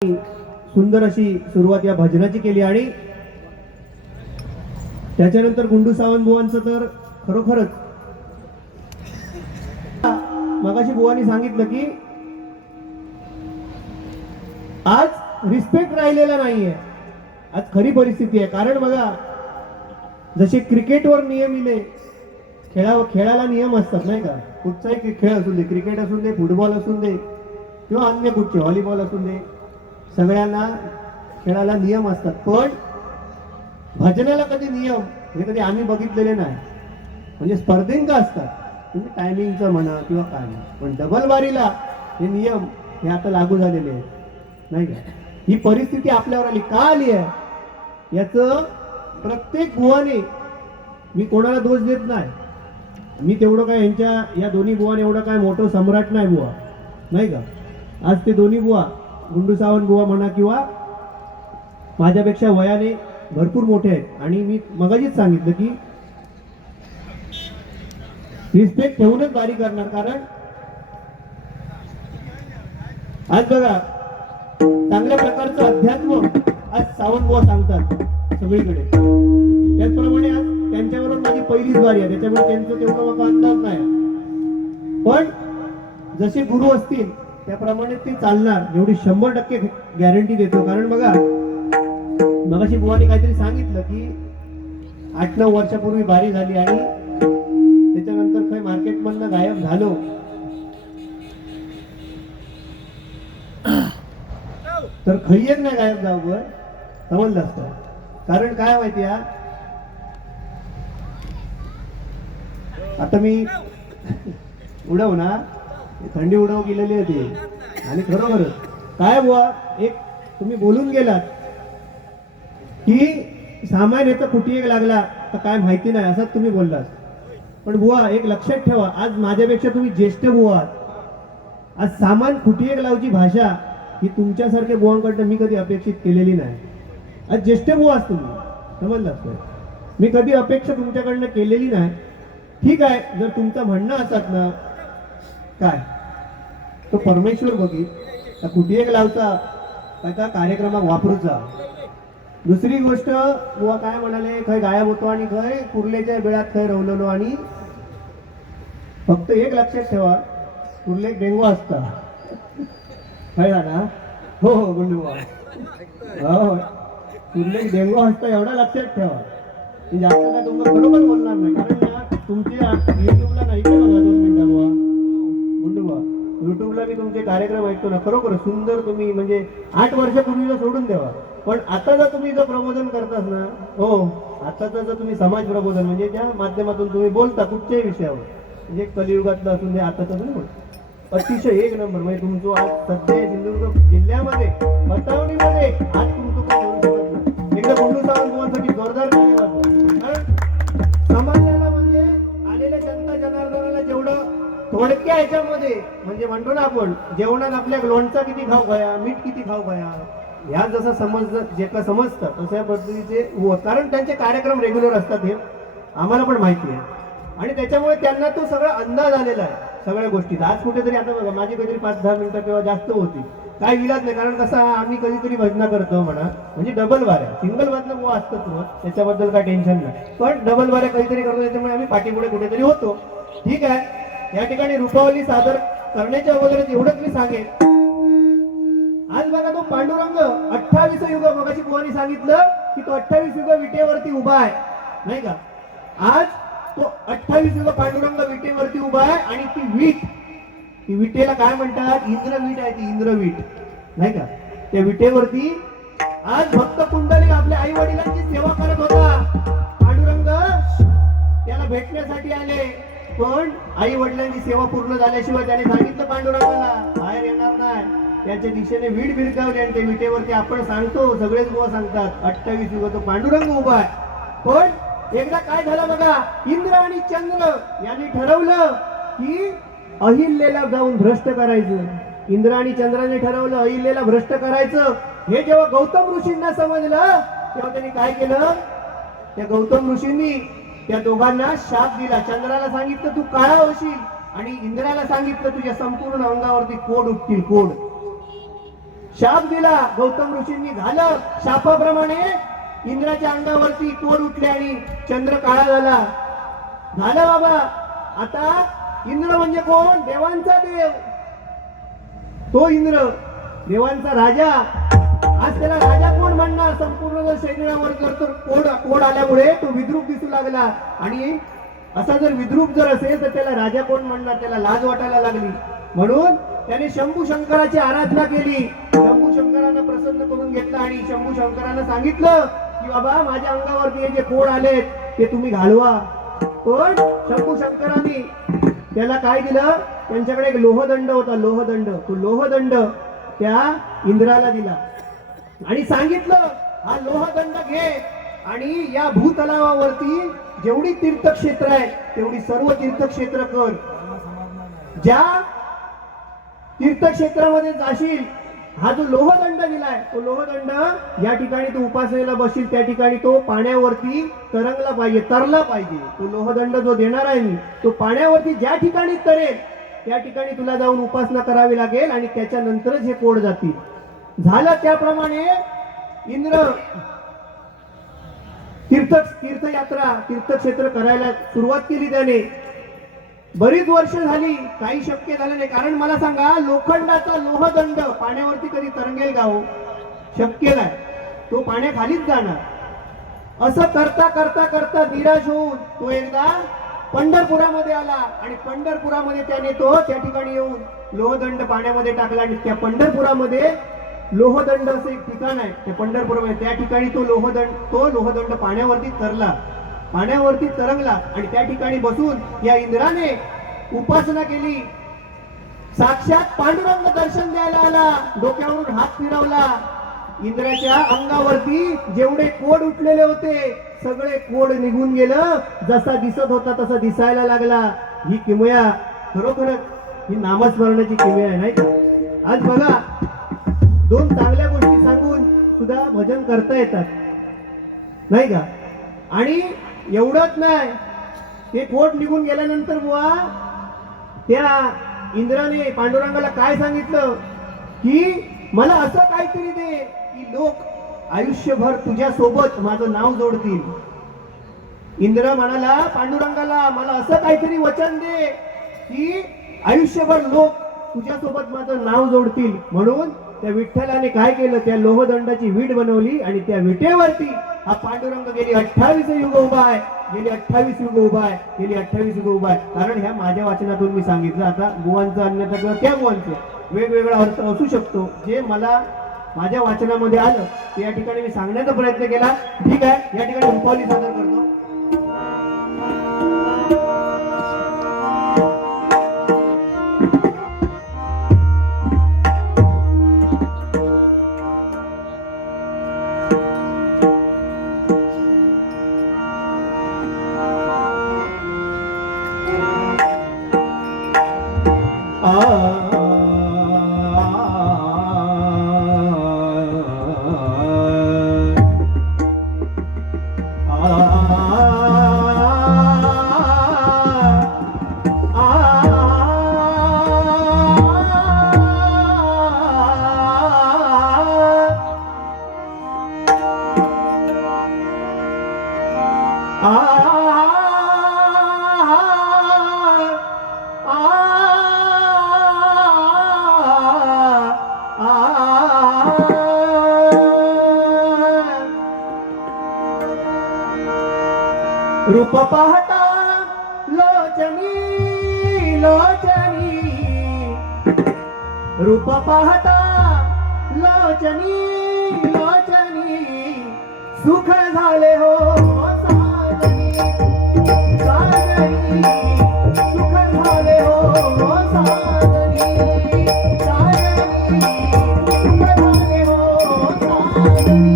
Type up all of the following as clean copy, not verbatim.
सुंदर अशी सुरुवात या भजनाची केली आणि त्याच्यानंतर गुंडू सावंत बुवांचं तर खरोखरच मगाशी बुवांनी सांगितलं की आज रिस्पेक्ट राहिलेला नाहीये. आज खरी परिस्थिती आहे. कारण बघा, जसे क्रिकेटवर नियम इले, खेळाला नियम असतात नाही का. कुठचाही खेळ असू दे, क्रिकेट असू दे, फुटबॉल असू दे किंवा अन्य कुठचे, व्हॉलीबॉल असू दे, सगळ्यांना खेळाला नियम असतात. पण भजनाला कधी नियम हे कधी आम्ही बघितलेले नाही. म्हणजे स्पर्धेंका असतात, म्हणजे टायमिंगचं म्हणा किंवा काय नाही. पण डबल बारीला हे नियम हे आता लागू झालेले आहेत नाही का. ही परिस्थिती आपल्यावर आली का आली आहे याचं प्रत्येक बुवाने, मी कोणाला दोष देत नाही. मी तेवढं काय यांच्या या दोन्ही बुवाने एवढं काय मोठं सम्राट नाही बुवा नाही का. आज ते दोन्ही बुवा, गुंडू सावंत बुवा म्हणा किंवा माझ्यापेक्षा वयाने भरपूर मोठे आहेत. आणि मी मगाशीच सांगितलं की रिस्पेक्ट ठेवूनच बारी करणार. कारण आज बघा, चांगल्या प्रकारचं अध्यात्म आज सावंत बुवा सांगतात सगळीकडे. त्याचप्रमाणे आज त्यांच्याबरोबर माझी पहिलीच बारी आहे, त्याच्यामुळे त्यांचं तेवढं मला अंदाज नाही. पण जसे गुरु असतील त्याप्रमाणे ते चालणार एवढी 100% गॅरंटी देतो. कारण बघा, मगाशी बुवाने काहीतरी सांगितलं की 8-9 वर्षापूर्वी बारी झाली आणि त्याच्यानंतर काही मार्केटमधनं गायब झालो. तर खैयेच नाही गायब जाऊ, समजलं असतं. कारण काय माहिती आहे, आता मी उडव ना, थंडी उडव गेलेली होती. आणि खरोखरच काय बुवा, एक तुम्ही बोलून गेलात की सामान याचा कुठे एक लागला तर काय माहिती नाही, असंच तुम्ही बोललात. पण बुवा एक लक्षात ठेवा, आज माझ्यापेक्षा तुम्ही ज्येष्ठ बुवा आहात. आज सामान कुठे एक लावची भाषा ही तुमच्यासारख्या बुवांकडनं मी कधी अपेक्षित केलेली नाही. आज ज्येष्ठ बुवा तुम्ही, समजलं असतं. मी कधी अपेक्षा तुमच्याकडनं केलेली नाही. ठीक आहे, जर तुमचं म्हणणं असत ना काय तो परमेश्वर बघित कुठे एक लावचा त्याचा कार्यक्रमात वापरूचा. दुसरी गोष्ट बुवा काय म्हणाले, खय गायब होतो आणि खय कुर्लेच्या बिळात खय रवलेलो. आणि फक्त एक लक्षात ठेवा, कुर्ले डेंगू असता कळला ना. हो हो गुंडू बुवा, हो कुर्ले डेंगू असता एवढा लक्षात ठेवा. जास्त काय तुम्हाला बरोबर बोलणार नाही. कारण तुमच्या युट्यूबला नाही का, 2 मिनिटं बुवा गुंडू बुवा, युट्यूबला मी तुमचे कार्यक्रम ऐकतो ना, खरोखर सुंदर. तुम्ही म्हणजे 8 वर्षापूर्वीचं सोडून द्यावा. पण आता जर तुम्ही जर प्रबोधन करतास ना, हो आताचं जर तुम्ही समाज प्रबोधन म्हणजे ज्या माध्यमातून तुम्ही बोलता कुठच्याही विषयावर, म्हणजे कलियुगातलं असून दे आताचं तुम्ही बोलता, अतिशय एक नंबर. म्हणजे तुमचं आज सध्या सिंधुदुर्ग जिल्ह्यामध्ये बतावणीमध्ये आज तुमचं काय होऊ शकत नाही. एकदा गुंडू सावंत बुवांसाठी जोरदार समाजाला म्हणजे आलेल्या जनता जनार्दनाला जेवढं थोडक्या ह्याच्यामध्ये म्हणजे म्हणतो ना आपण, जेवणात आपल्या लोणचा किती खाऊ खाया, मीठ किती खाऊ खाया, ह्या जसं जे का समजतं तशा पद्धतीचे. कारण त्यांचे कार्यक्रम रेग्युलर असतात हे आम्हाला पण माहिती आहे. आणि त्याच्यामुळे त्यांना तो सगळा अंदाज आलेला आहे सगळ्या गोष्टीचा. आज कुठेतरी आता बघा, माझी कधीतरी 5-10 मिनिटं किंवा जास्त होती, काय विलाच नाही. कारण कसं आम्ही कधीतरी भजना करतो म्हणा, म्हणजे डबल बाऱ्या, सिंगल भजनं बुवा असतात रोज, त्याच्याबद्दल काय टेन्शन नाही. पण डबल बाऱ्या काहीतरी करतो, त्याच्यामुळे आम्ही पाठीपुढे कुठेतरी होतो. ठीक आहे, या ठिकाणी रूपावली सादर करण्याच्या अगोदरच एवढंच मी सांगेन. आज बघा, तो पांडुरंग 28 युग, मगाशी बुवानी सांगितलं की तो 28 युग विटेवरती उभा आहे नाही का. आज तो 28 युग पांडुरंग विटेवरती उभा आहे. आणि ती वीट, ती विटेला काय म्हणतात, इंद्रवीट आहे ती, इंद्रवीट नाही का. त्या विटेवरती आज भक्त कुंडली आपल्या आई वडिलांची सेवा करत होता. पांडुरंग त्याला भेटण्यासाठी आले, पण आई वडिलांची सेवा पूर्ण झाल्याशिवाय त्याने सांगितलं पांडुरंगाला बाहेर येणार नाही. त्याच्या दिशेने वीट भिरकावली आणि त्या विटेवरती आपण सांगतो, सगळेच बुवा सांगतात, 28 युग तो पांडुरंग उभा आहे. पण एकदा काय झालं बघा, इंद्र आणि चंद्र यांनी ठरवलं की अहिल्याला जाऊन भ्रष्ट करायचं. इंद्र आणि चंद्राने ठरवलं अहिल्याला भ्रष्ट करायचं. हे जेव्हा गौतम ऋषींना समजलं तेव्हा त्यांनी काय केलं, त्या गौतम ऋषींनी त्या दोघांना शाप दिला. चंद्राला सांगितलं तू काळा होशील, आणि इंद्राला सांगितलं तुझ्या संपूर्ण अंगावरती कोड उठतील, कोड. शाप दिला गौतम ऋषींनी. झालं शापाप्रमाणे इंद्राच्या अंगावरती कोड उठले आणि चंद्र काळा झाला. झालं बाबा. आता इंद्र म्हणजे कोण? देवांचा देव. तो इंद्र देवांचा राजा. आज त्याला राजा कोण म्हणणार? संपूर्ण जर शरीरावर जर कोड आल्यामुळे तो विद्रूप दिसू लागला. आणि असा जर विद्रूप जर असेल तर त्याला राजा कोण म्हणणार? त्याला लाज वाटायला लागली. म्हणून त्याने शंभू शंकराची आराधना केली. शंभू शंकरांना प्रसन्न करून घेतला आणि शंभू शंकरांना सांगितलं की बाबा माझ्या अंगावरती हे जे कोड आलेत ते तुम्ही घालवा. पण शंभू शंकरांनी त्याला काय दिलं? त्यांच्याकडे एक लोहदंड होता. लोहदंड. तो लोहदंड त्या इंद्राला दिला आणि सांगितलं हा लोहदंड घे आणि या भूतलावावरती जेवढी तीर्थक्षेत्र आहेत तेवढी सर्व तीर्थक्षेत्र कर. ज्या तीर्थक्षेत्रामध्ये जाशील हा जो लोहदंड दिलाय तो लोहदंड या ठिकाणी तू उपासनेला बसशील त्या ठिकाणी तो पाण्यावरती तरंगला पाहिजे, तरला पाहिजे. तो लोहदंड जो देणार आहे मी तो पाण्यावरती ज्या ठिकाणी तरेल त्या ठिकाणी तुला जाऊन उपासना करावी लागेल आणि त्याच्यानंतरच हे कोड जातील. झालं त्याप्रमाणे इंद्र तीर्थयात्रा तीर्थक्षेत्र करायला सुरुवात केली. त्याने बरीच वर्ष झाली, काही शक्य झालं नाही. कारण मला सांगा लोखंडाचा लोहदंड पाण्यावरती कधी तरंगेल का हो? शक्य नाही. तो पाण्याखालीच जाणार. असं करता करता करता निराश होऊन तो एकदा पंढरपुरामध्ये आला आणि पंढरपुरामध्ये त्याने तो त्या ठिकाणी येऊन लोहदंड पाण्यामध्ये टाकला आणि त्या पंढरपुरामध्ये लोहदंड असं एक ठिकाण आहे त्या पंढरपुरामध्ये. त्या ठिकाणी तो लोहदंड पाण्यावरती तरला, पाण्यावरती तरंगला आणि त्या ठिकाणी बसून या इंद्राने उपासना केली. साक्षात पांडुरंग दर्शन द्यायला आला. डोक्यावरून हात फिरवला. इंद्राच्या अंगावरती जेवढे कोड उठलेले होते सगळे कोड निघून गेलं. जसा दिसत होता तसा दिसायला लागला. ही किमया खरोखरच ही नामस्मरणाची किमया आहे नाही का? आज बघा दोन चांगल्या गोष्टी सांगून सुद्धा भजन करता येतात नाही का? आणि एवढंच नाही, ते कोट निघून गेल्यानंतर बुवा त्या इंद्राने पांडुरंगाला काय सांगितलं की मला असं काहीतरी दे की लोक आयुष्यभर तुझ्या सोबत माझं नाव जोडतील. इंद्र म्हणाला पांडुरंगाला मला असं काहीतरी वचन दे की आयुष्यभर लोक तुझ्या सोबत माझं नाव जोडतील. म्हणून त्या विठ्ठलाने काय केलं? त्या लोहदंडाची वीट बनवली आणि त्या विटेवरती हा पांडुरंग गेली 28 युग उभा आहे. गेली 28 युग उभा आहे. गेली 28 युग उभा आहे. कारण ह्या माझ्या वाचनातून मी सांगितलं. आता बुवांचं अन्यथा किंवा त्या बुवांचं वेगवेगळा अर्थ असू शकतो. जे मला माझ्या वाचनामध्ये आलं ते या ठिकाणी मी सांगण्याचा प्रयत्न केला. ठीक आहे, या ठिकाणी रुपावली सादर करतो. रूप पाहता लोचनी लोचनी, रूप पाहता लोचनी लोचनी, सुख झाले हो साजनी साजनी, सुख झाले हो साजनी साजनी, सुख झाले हो साजनी.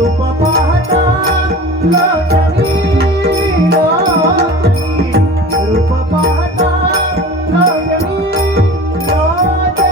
रूप पाहता लोचनी लोचनी रूप पाहता लोचनी लोचनी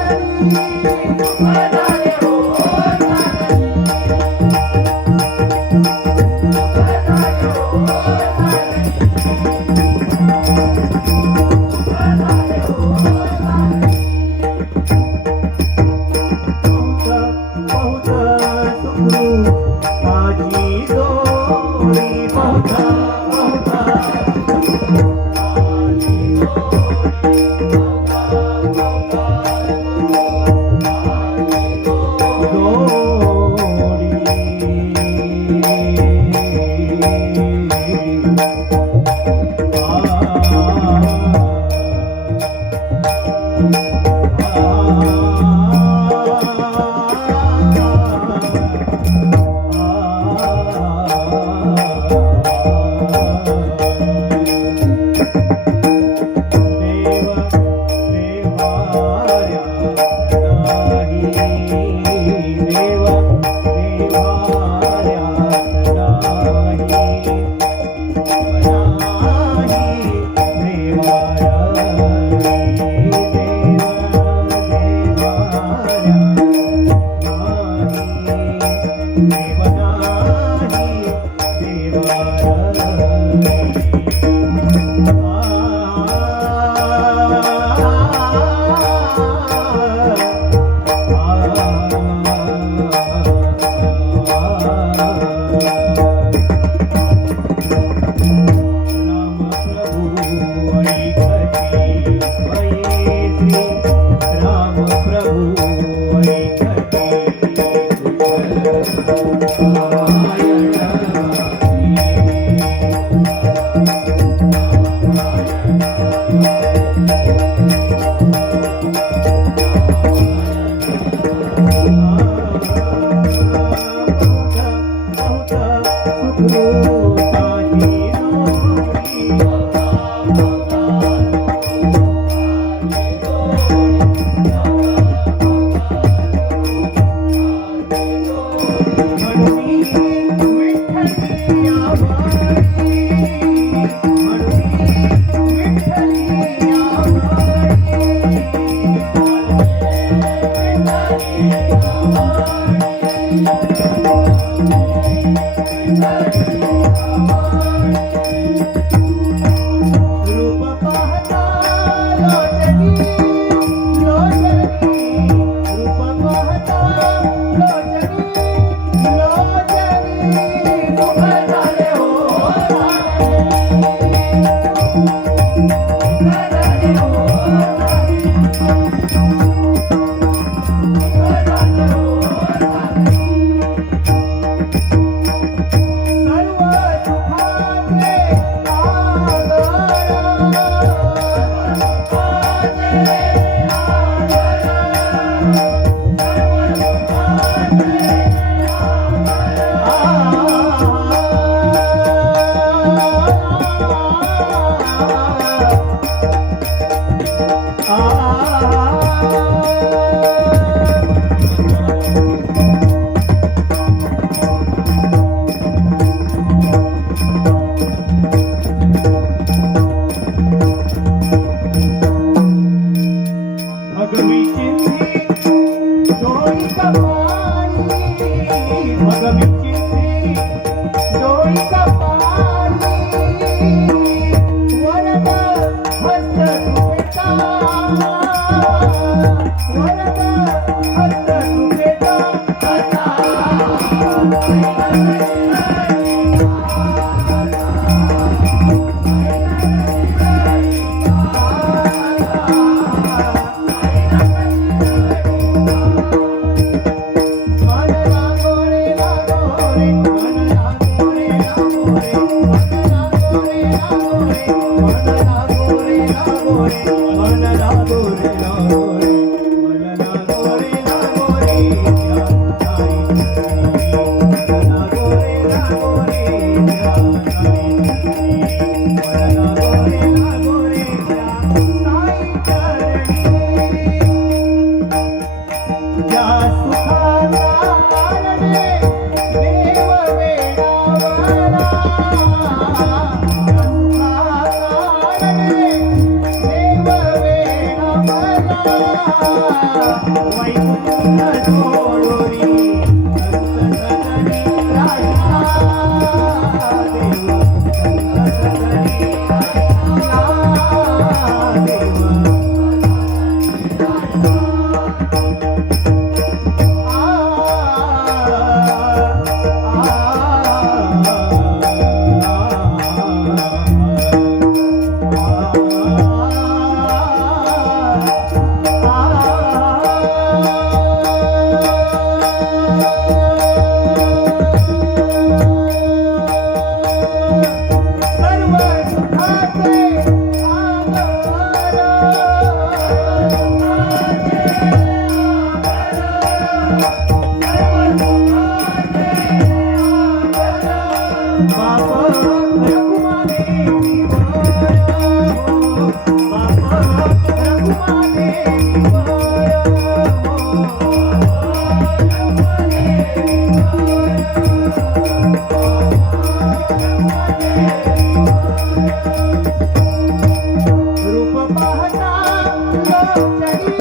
या सुखाचा आनंद देव बापा रखुमादेवी माया हो बापा रखुमादेवी माया रूप पाहता लोचनी